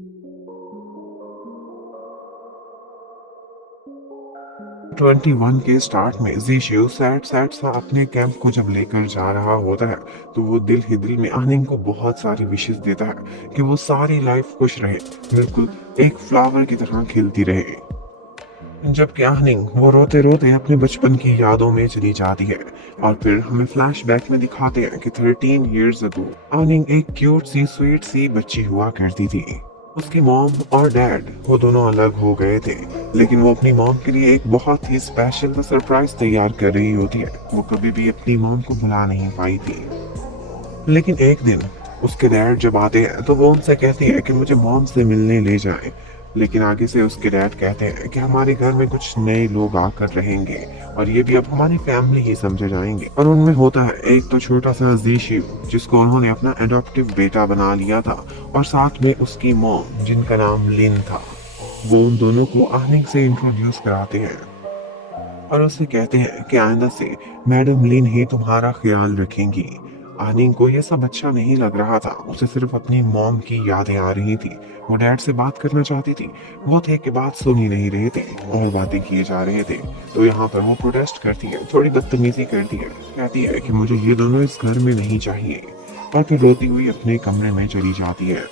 21 के स्टार्ट में जीशियो sad sad सा अपने कैंप को जब लेकर जा रहा होता है, तो वो दिल ही दिल में आनिंग को बहुत सारी विशेस देता है कि वो सारी लाइफ खुश रहे, बिल्कुल एक फ्लावर की तरह खिलती रहे। जबकि आनिंग वो रोते रोते अपने बचपन की यादों में चली जाती है। और फिर हमें फ्लैशबैक में दिखाते हैं कि 13 इयर्स अगो आनिंग एक क्यूट सी स्वीट सी बच्ची हुआ करती थी। उसकी मॉम और डैड वो दोनों अलग हो गए थे, लेकिन वो अपनी मॉम के लिए एक बहुत ही स्पेशल सरप्राइज तैयार कर रही होती है। वो कभी भी अपनी मॉम को भुला नहीं पाई थी। लेकिन एक दिन उसके डैड जब आते हैं तो वो उनसे कहती है कि मुझे मॉम से मिलने ले जाएं। लेकिन आगे से उसके डैड कहते हैं कि हमारे घर में कुछ नए लोग आकर रहेंगे और ये भी अब हमारी फैमिली ही समझे जाएंगे। और उनमें होता है एक तो छोटा सा जीशु जिसको उन्होंने अपना एडॉप्टिव बेटा बना लिया था, और साथ में उसकी मॉम जिनका नाम लिन था। वो उन दोनों को आनिंग से इंट्रोड्यूस कराते हैं और उससे कहते हैं कि आइंदा से मैडम लिन ही तुम्हारा ख्याल रखेंगी। आनिंग को यह सब अच्छा नहीं लग रहा था, उसे सिर्फ अपनी मॉम की यादें आ रही थी। वो डैड से बात करना चाहती थी, वो थे कि बात सुन ही नहीं रहे थे और बातें किए जा रहे थे। तो यहाँ पर वो प्रोटेस्ट करती है, थोड़ी बदतमीजी करती है, कहती है कि मुझे ये दोनों इस घर में नहीं चाहिए, और फिर रोती हुई अपने कमरे में चली जाती है।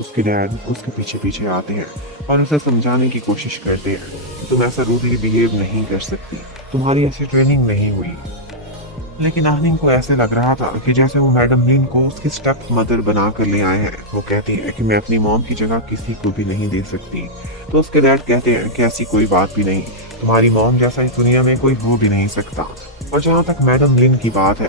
उसके डैड उसके पीछे पीछे आते हैं और उसे समझाने की कोशिश करते हैं कि तुम ऐसा रूडली बिहेव नहीं कर सकती, तुम्हारी ऐसी ट्रेनिंग नहीं हुई। लेकिन आनिंग को ऐसे लग रहा था कि जैसे वो मैडम लीन को उसकी स्टेप मदर बना कर ले आए हैं। वो कहती है कि मैं अपनी मॉम की जगह किसी को भी नहीं दे सकती। तो उसके डैड कहते हैं कि ऐसी कोई बात भी नहीं, तुम्हारी मॉम जैसा इस दुनिया में कोई हो भी नहीं सकता। और जहाँ तक मैडम लिन की बात है,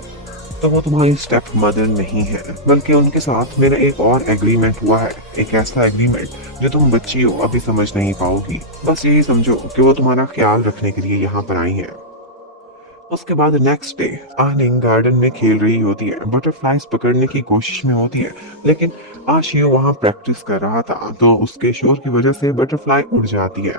तो वो तुम्हारी स्टेप मदर नहीं है, बल्कि उनके साथ मेरा एक और एग्रीमेंट हुआ है। एक ऐसा एग्रीमेंट जो तुम बच्ची हो अभी समझ नहीं पाओगी। बस यही समझो कि वो तुम्हारा ख्याल रखने के लिए यहाँ पर आई है। उसके बाद नेक्स्ट डे आनिंग गार्डन में खेल रही होती है, बटरफ्लाइज पकड़ने की कोशिश में होती है। लेकिन आशियो वहाँ प्रैक्टिस कर रहा था, तो उसके शोर की वजह से बटरफ्लाई उड़ जाती है।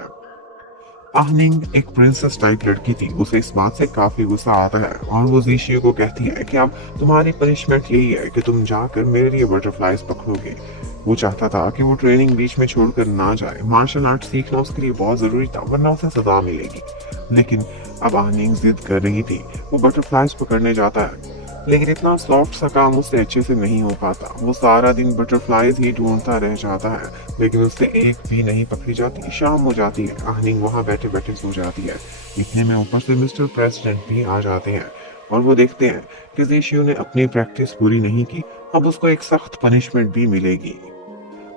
आहनिंग एक प्रिंसेस टाइप लड़की थी, उसे इस बात से काफी गुस्सा आता है और वो जीशियो को कहती है कि अब तुम्हारी पनिशमेंट यही है कि तुम जाकर मेरे लिए बटरफ्लाइज पकड़ोगे। वो चाहता था कि वो ट्रेनिंग बीच में छोड़कर ना जाए, मार्शल आर्ट सीखना उसके लिए बहुत जरूरी था, वरना उसे सजा मिलेगी। लेकिन अब आहनिंग जिद कर रही थी, वो बटरफ्लाइज पकड़ने जाता है, लेकिन इतना सॉफ्ट सा काम उससे अच्छे से नहीं हो पाता। वो सारा दिन बटरफ्लाइज ही ढूंढता रह जाता है, लेकिन उससे एक भी नहीं पकड़ी जाती। शाम हो जाती है, आहनिंग वहां बैठे बैठे सो जाती है। इतने में ऊपर से मिस्टर प्रेसिडेंट भी आ जाते हैं और वो देखते हैं कि जेशियो ने अपनी प्रैक्टिस पूरी नहीं की, अब उसको एक सख्त पनिशमेंट भी मिलेगी।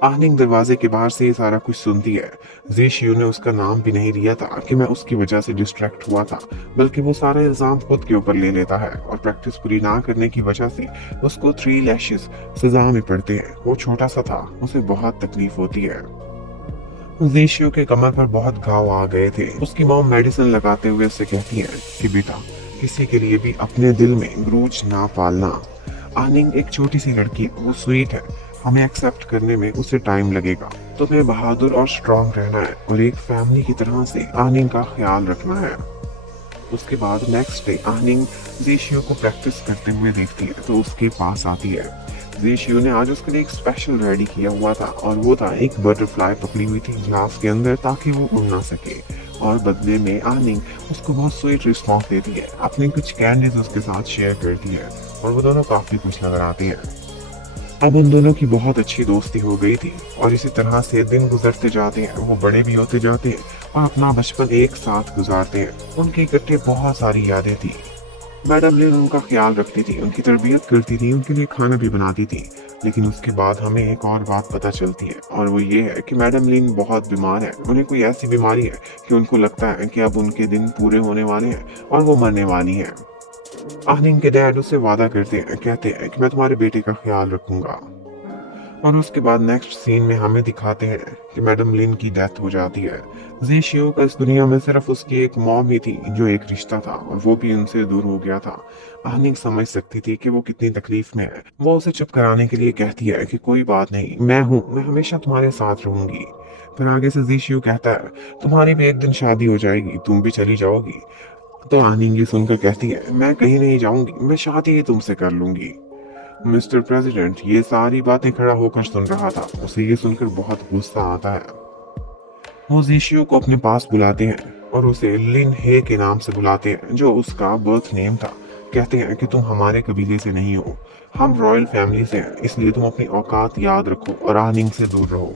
आहनिंग दरवाजे के बाहर से ये सारा कुछ सुनती है। जेशियो ने उसका नाम भी नहीं लिया था कि मैं उसकी वजह से डिस्ट्रैक्ट हुआ था, बल्कि वो सारा इल्जाम खुद के ऊपर ले लेता है और प्रैक्टिस पूरी ना करने की वजह से उसको 3 लैशेस सजा में पड़ते हैं। वो छोटा सा था, उसे बहुत तकलीफ होती है। जेशियो के कमर पर बहुत घाव आ गए थे। उसकी मॉम मेडिसिन लगाते हुए उससे कहती है कि बेटा, किसी के लिए भी अपने दिल में ग्रूज ना पालना। आनिंग एक छोटी सी लड़की है, वो स्वीट है, हमें एक्सेप्ट करने में उसे टाइम लगेगा। तुम्हें बहादुर और स्ट्रांग रहना है और एक फैमिली की तरह से आनिंग का ख्याल रखना है। उसके बाद नेक्स्ट डे आनिंग जेशियो को प्रैक्टिस करते हुए देखती है, तो उसके पास आती है। जेशियो ने आज उसके लिए एक स्पेशल रेडी किया हुआ था, और वो था एक बटरफ्लाई पकड़ी हुई थी ग्लास के अंदर, ताकि वो उड़ ना सके। और बदले में आनिंग उसको बहुत स्वीट रिस्पॉन्स देती है, अपनी कुछ कैंडीज उसके साथ शेयर करती है, और वो दोनों काफी खुश नजर आती है। अब उन दोनों की बहुत अच्छी दोस्ती हो गई थी, और इसी तरह से दिन गुजरते जाते हैं, वो बड़े भी होते जाते हैं और अपना बचपन एक साथ गुजारते हैं। उनके इकट्ठे बहुत सारी यादें थी। मैडम लिन उनका ख्याल रखती थी, उनकी तरबियत करती थी, उनके लिए खाना भी बनाती थी। लेकिन उसके बाद हमें एक और बात पता चलती है, और वो ये है कि मैडम लिन बहुत बीमार है। उन्हें कोई ऐसी बीमारी है कि उनको लगता है कि अब उनके दिन पूरे होने वाले हैं और वो मरने वाली है। आहनिंग के डैड उससे वादा करते हैं, कहते हैं कि मैं तुम्हारे बेटे का ख्याल रखूंगा। और उसके बाद नेक्स्ट सीन में हमें दिखाते हैं कि मैडम लिन की डेथ हो जाती है। जेशियो का इस दुनिया में सिर्फ उसकी एक मॉम ही थी जो एक रिश्ता था, और वो भी उनसे दूर हो गया था। आहनिंग समझ सकती थी कि वो कितनी तकलीफ में है। वो उसे चुप कराने के लिए कहती है कि कोई बात नहीं, मैं हूँ, मैं हमेशा तुम्हारे साथ रहूंगी। फिर आगे से जेशियो कहता है, तुम्हारी भी एक दिन शादी हो जाएगी, तुम भी चली जाओगी। तो आहनिंग ये सुनकर कहती है, मैं कहीं नहीं जाऊंगी, मैं शादी ही तुमसे कर लूंगी। मिस्टर प्रेसिडेंट ये सारी बातें खड़ा होकर सुन रहा था। उसे ये सुनकर बहुत गुस्सा आता है। वो जीशियो को अपने पास बुलाते हैं और उसे लिन हे के नाम से बुलाते हैं, जो उसका बर्थ नेम था। कहते हैं कि तुम हमारे कबीले से नहीं हो, हम रॉयल फैमिली से हैं, इसलिए तुम अपनी औकात याद रखो और आनिंग से दूर रहो।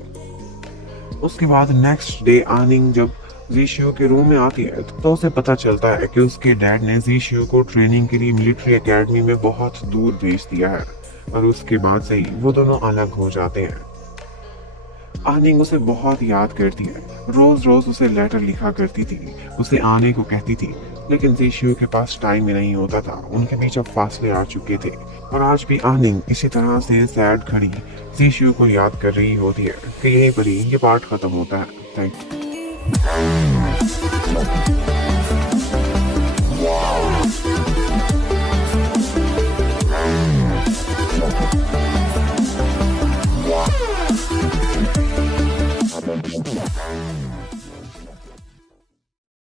उसके बाद नेक्स्ट डे आनिंग जब जीशियो के रूम में आती है तो उसे पता चलता है कि उसके डैड ने जीशियो को ट्रेनिंग के लिए मिलिट्री एकेडमी में बहुत दूर भेज दिया है और उसके बाद से ही वो दोनों अलग हो जाते हैं। आनिंग उसे बहुत याद करती है, रोज रोज उसे लेटर लिखा करती थी, उसे आने को कहती थी, लेकिन जीशियो के पास टाइम ही नहीं होता था। उनके बीच अब फासले आ चुके थे और आज भी आनिंग इसी तरह से सैड खड़ी जीशियो को याद कर रही होती है कि यहीं पर ही ये पार्ट खत्म होता है। Thank you.